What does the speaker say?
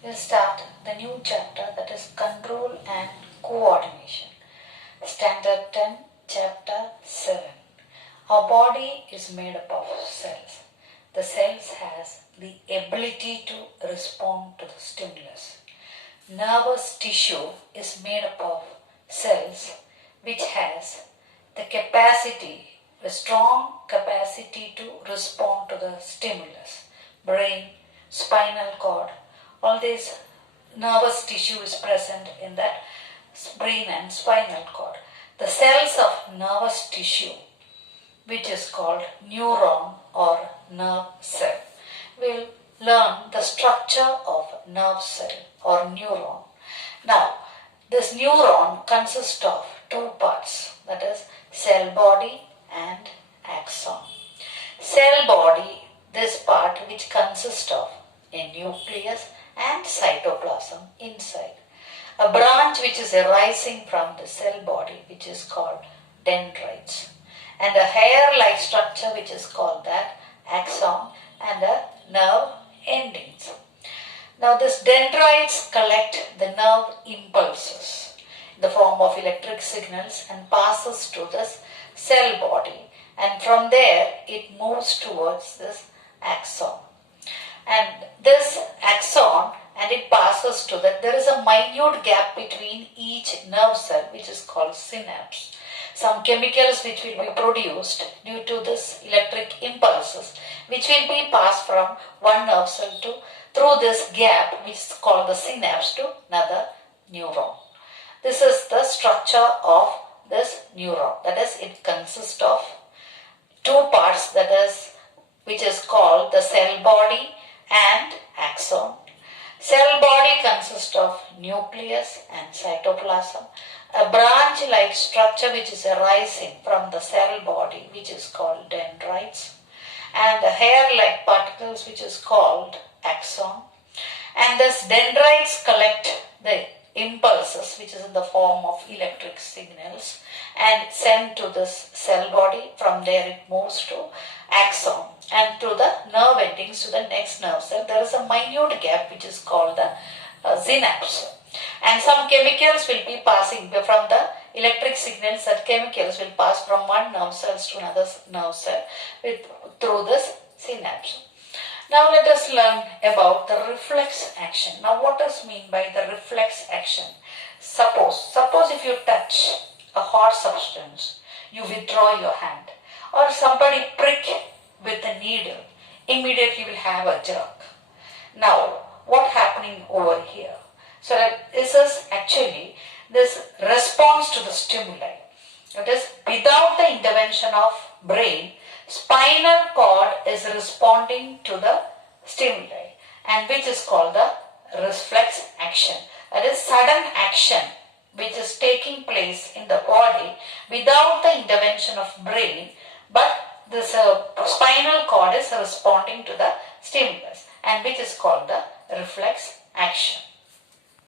We'll start the new chapter, that is Control and Coordination. Standard 10, Chapter 7. Our body is made up of cells. The cells has the ability to respond to the stimulus. Nervous tissue is made up of cells which has the capacity, a strong capacity to respond to the stimulus. Brain, spinal cord, all this nervous tissue is present in that brain and spinal cord. The cells of nervous tissue, which is called neuron or nerve cell. We'll learn the structure of nerve cell or neuron. Now, this neuron consists of two parts, that is cell body and axon. Cell body, this part which consists of a nucleus and cytoplasm inside. A branch which is arising from the cell body, which is called dendrites. And a hair-like structure which is called that axon, and a nerve endings. Now this dendrites collect the nerve impulses in the form of electric signals and passes to this cell body, and from there it moves towards this axon. And this axon, and it passes to that, there is a minute gap between each nerve cell which is called synapse. Some chemicals which will be produced due to this electric impulses which will be passed from one nerve cell to through this gap which is called the synapse to another neuron. This is the structure of this neuron. That is, it consists of two parts, that is, which is called the cell body and axon. Cell body consists of nucleus and cytoplasm. A branch-like structure which is arising from the cell body which is called dendrites, and the hair-like particles which is called axon. And thus dendrites collect the impulses which is in the form of electric signals and sent to this cell body. From there it moves to axon and to the nerve endings to the next nerve cell. There is a minute gap which is called the synapse. And some chemicals will be passing from the electric signals, that chemicals will pass from one nerve cell to another nerve cell through this synapse. Now let us learn about the reflex action. Now what does mean by the reflex action? Suppose if you touch a hot substance, you withdraw your hand, or somebody prick with a needle, immediately you will have a jerk. Now what happening over here? So this is actually this response to the stimuli. That is, without the intervention of brain, spinal cord is responding to the stimuli, and which is called the reflex action. That is sudden action which is taking place in the body without the intervention of brain, but this spinal cord is responding to the stimulus, and which is called the reflex